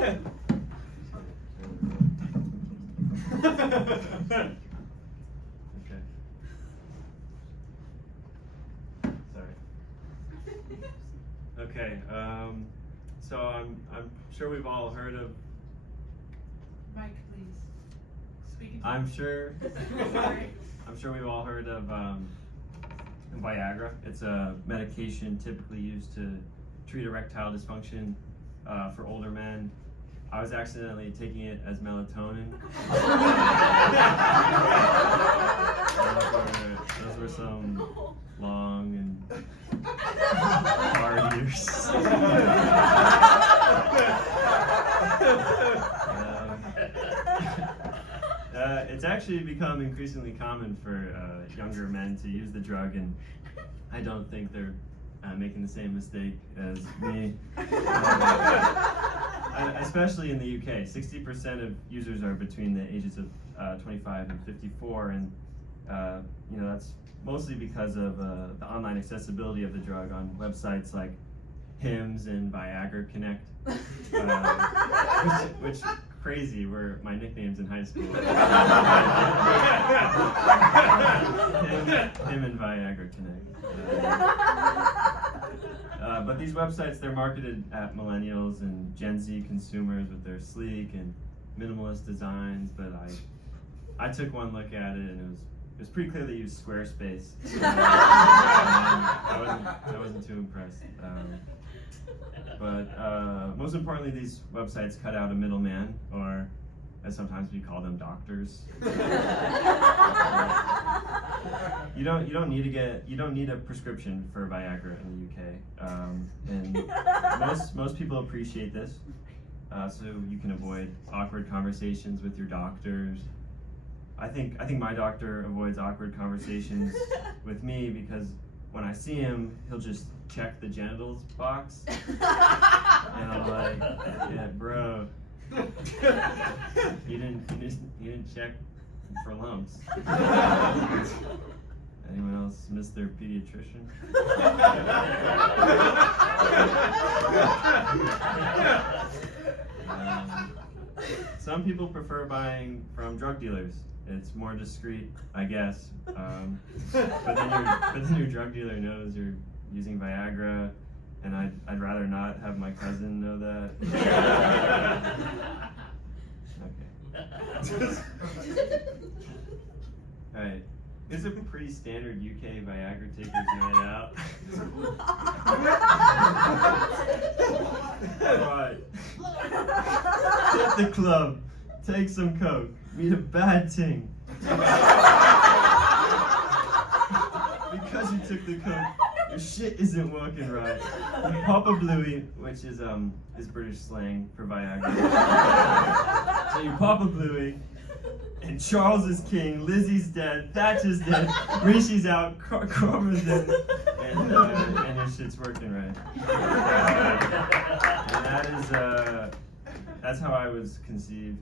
Okay. Sorry. Okay. So I'm sure we've all heard of. Mike, please. Speaking. I'm sure we've all heard of Viagra. It's a medication typically used to treat erectile dysfunction for older men. I was accidentally taking it as melatonin. Those were some long and hard years. It's actually become increasingly common for younger men to use the drug, and I don't think they're making the same mistake as me. Especially in the UK, 60% of users are between the ages of 25 and 54, and that's mostly because of the online accessibility of the drug on websites like Hims and Viagra Connect, which crazy were my nicknames in high school. Him and Viagra Connect. But these websites, they're marketed at millennials and Gen Z consumers with their sleek and minimalist designs, but I took one look at it and it was pretty clear they used Squarespace. I wasn't too impressed. But most importantly, these websites cut out a middleman, or as sometimes we call them, doctors. You don't need a prescription for Viagra in the UK, and most people appreciate this, so you can avoid awkward conversations with your doctors. I think my doctor avoids awkward conversations with me because when I see him, he'll just check the genitals box, and I'm like, yeah, bro, you didn't check for lumps. Anyone else miss their pediatrician? Some people prefer buying from drug dealers. It's more discreet, I guess. But then your drug dealer knows you're using Viagra, and I'd rather not have my cousin know that. Okay. All right. It's a pretty standard UK Viagra takers night out. Alright. Hit the club, take some coke, meet a bad ting. Because you took the coke, your shit isn't working right. You pop a bluey, which is British slang for Viagra. So you pop a bluey, and Charles is king, Lizzie's dead, Thatcher's dead, Rishi's out, Carver's dead, and your shit's working right. And that's how I was conceived.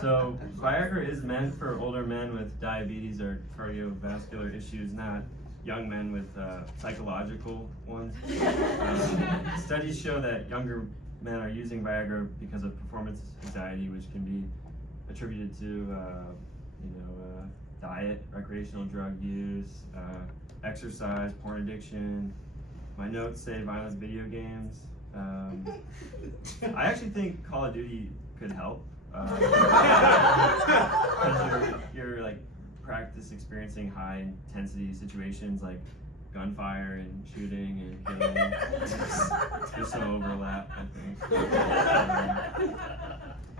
So Viagra is meant for older men with diabetes or cardiovascular issues, not young men with psychological ones. Studies show that younger men are using Viagra because of performance anxiety, which can be attributed to diet, recreational drug use, exercise, porn addiction. My notes say violent video games. I actually think Call of Duty could help. Because you're like practice experiencing high intensity situations like gunfire and shooting and killing. There's some overlap, I think.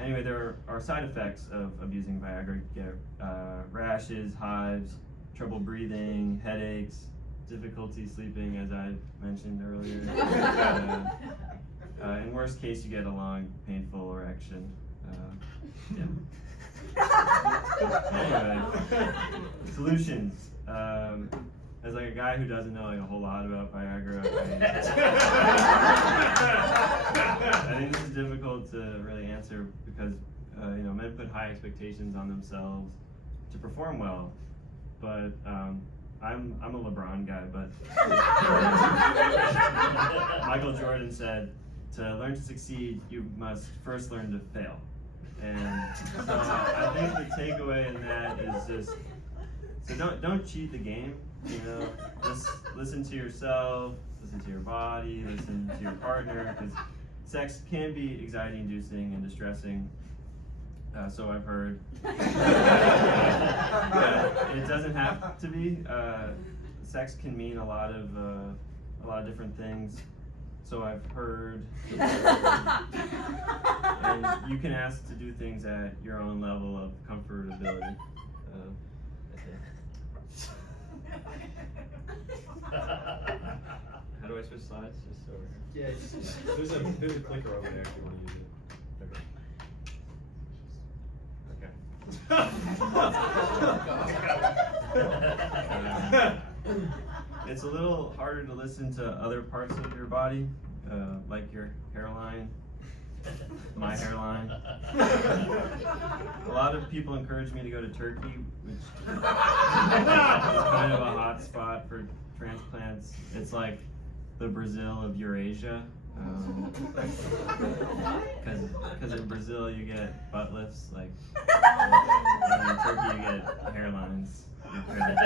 Anyway, there are side effects of abusing Viagra. You get rashes, hives, trouble breathing, headaches, difficulty sleeping, as I mentioned earlier. In worst case, you get a long, painful erection. Anyway, solutions. As like a guy who doesn't know like a whole lot about Viagra, I think this is difficult to really answer because men put high expectations on themselves to perform well. But I'm a LeBron guy, but Michael Jordan said, to learn to succeed, you must first learn to fail. And so I think the takeaway in that is just, so don't cheat the game, you know, just listen to yourself, listen to your body, listen to your partner, because sex can be anxiety-inducing and distressing, so I've heard. It doesn't have to be. Sex can mean a lot of different things, so I've heard. And you can ask to do things at your own level of comfortability. I think. How do I switch slides? Just over here. Yeah, there's a clicker over there if you want to use it. It's a little harder to listen to other parts of your body, like your hairline, my hairline. A lot of people encourage me to go to Turkey, which is kind of a hot spot for transplants. It's like the Brazil of Eurasia. Because in Brazil you get butt lifts, like, and in Turkey you get hairlines. But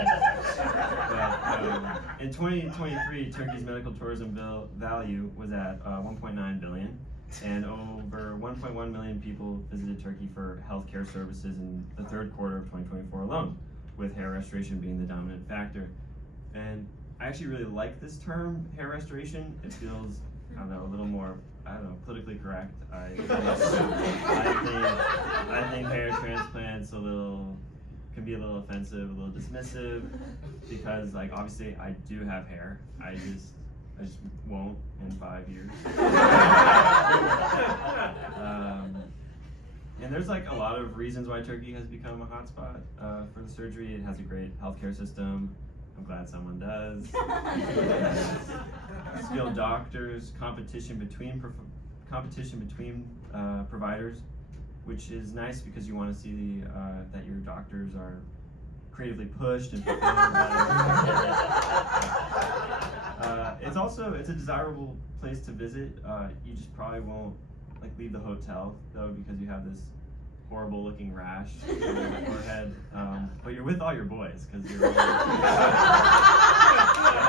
in 2023, Turkey's medical tourism value was at 1.9 billion, and over 1.1 million people visited Turkey for healthcare services in the third quarter of 2024 alone, with hair restoration being the dominant factor. And I actually really like this term, hair restoration. It feels, I don't know, a little more, politically correct. I think hair transplants can be a little offensive, a little dismissive, because like obviously I do have hair. I just won't in 5 years. And there's like a lot of reasons why Turkey has become a hotspot for the surgery. It has a great healthcare system. I'm glad someone does. Skilled doctors, competition between providers, which is nice because you want to see that your doctors are creatively pushed and fulfilled. It's a desirable place to visit. You just probably won't like leave the hotel though, because you have this horrible looking rash on your forehead. But you're with all your boys because you're all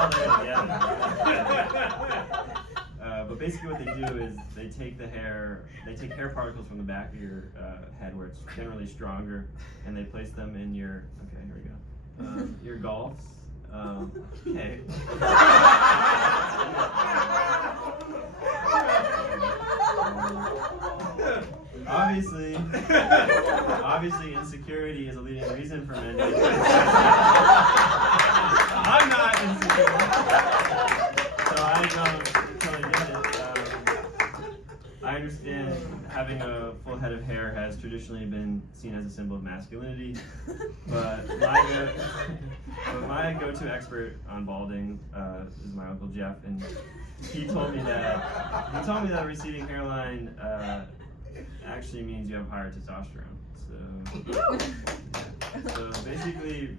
there together. But basically what they do is they take hair particles from the back of your head where it's generally stronger, and they place them in your, okay, here we go, your golfs. Okay. Obviously insecurity is a leading reason for men. I'm not insecure. So I don't totally get it. I understand having a full head of hair has traditionally been seen as a symbol of masculinity, but my go-to expert on balding is my Uncle Jeff, and he told me that a receding hairline actually means you have higher testosterone. So basically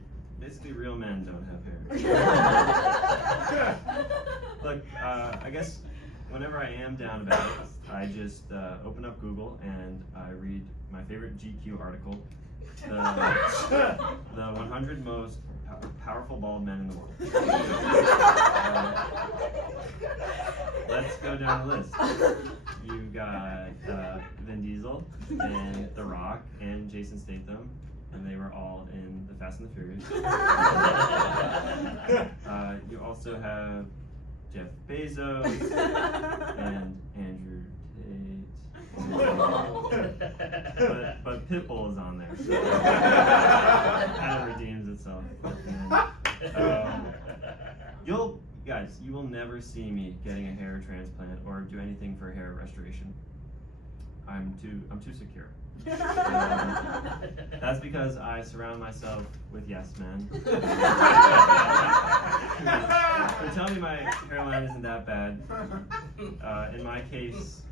real men don't have hair. Look, I guess whenever I am down about it, I just open up Google and I read my favorite GQ article, the 100 most powerful bald men in the world. Let's go down the list. You've got Vin Diesel and The Rock and Jason Statham, and they were all in The Fast and the Furious. You also have Jeff Bezos and Andrew Tate. But Pitbull is on there, so it kind of redeems itself. You will never see me getting a hair transplant or do anything for hair restoration. I'm too secure. That's because I surround myself with yes men. So tell me my hairline isn't that bad. In my case,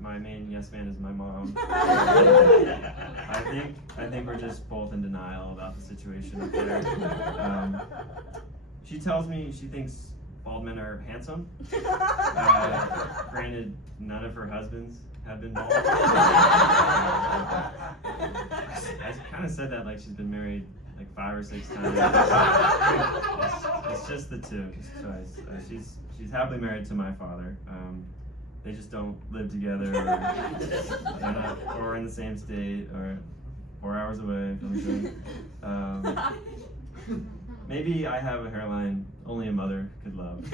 my main yes man is my mom. I think we're just both in denial about the situation up there. She tells me she thinks bald men are handsome. Granted, none of her husbands have been bald. I kind of said that like she's been married like 5 or 6 times. It's just the two. She's happily married to my father. They just don't live together, or in the same state, or 4 hours away from each other. Maybe I have a hairline only a mother could love.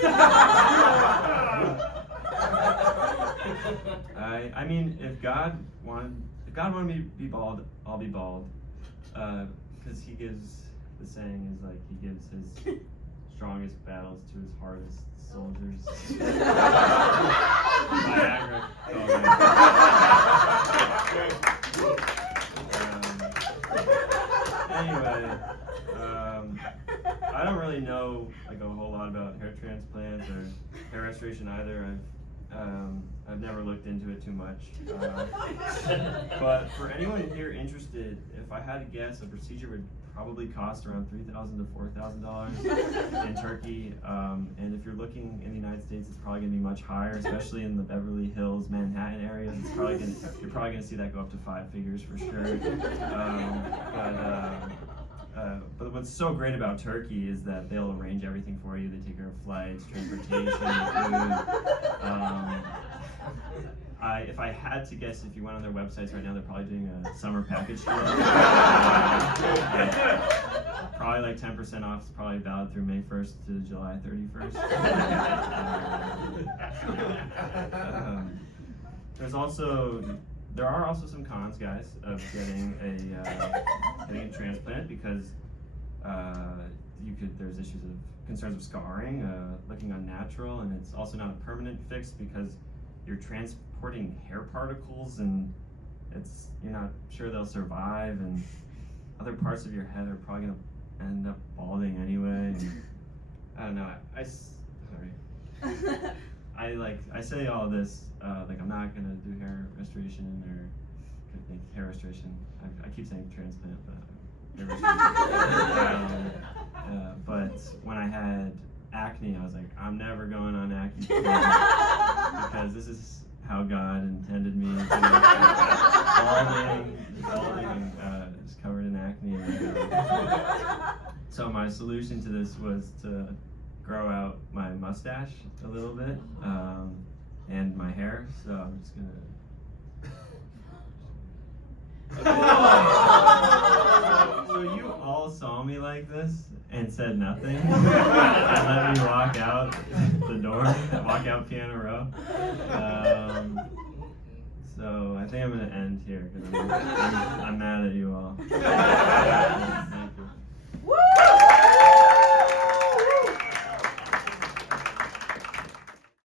I mean, if God wanted me to be bald, I'll be bald. Because he gives, the saying is like, he gives his strongest battles to his hardest soldiers. Viagra. Anyway, I don't really know like a whole lot about hair transplants or hair restoration either. I've never looked into it too much. But for anyone here interested, if I had to guess, a procedure would probably cost around $3,000 to $4,000 in Turkey. And if you're looking in the United States, it's probably going to be much higher, especially in the Beverly Hills, Manhattan area. You're probably going to see that go up to 5 figures for sure. But what's so great about Turkey is that they'll arrange everything for you. They take care of flights, transportation, food. If I had to guess, if you went on their websites right now, they're probably doing a summer package deal. Probably like 10% off. It's probably valid through May 1st to July 31st. There are also some cons, guys, of getting a transplant because there's issues of concerns of scarring, looking unnatural, and it's also not a permanent fix because you're transporting hair particles and you're not sure they'll survive, and other parts of your head are probably gonna end up balding anyway. And, I don't know. I say all this like I'm not gonna do hair restoration or hair restoration. I keep saying transplant, but hair restoration. But when I had acne, I was like, I'm never going on acne because this is how God intended me to balding, just covered in acne. So my solution to this was to grow out my mustache a little bit and my hair. So I'm just gonna. So you all saw me like this and said nothing and let me walk out the door, walk out piano row. So I think I'm gonna end here because I'm mad at you all.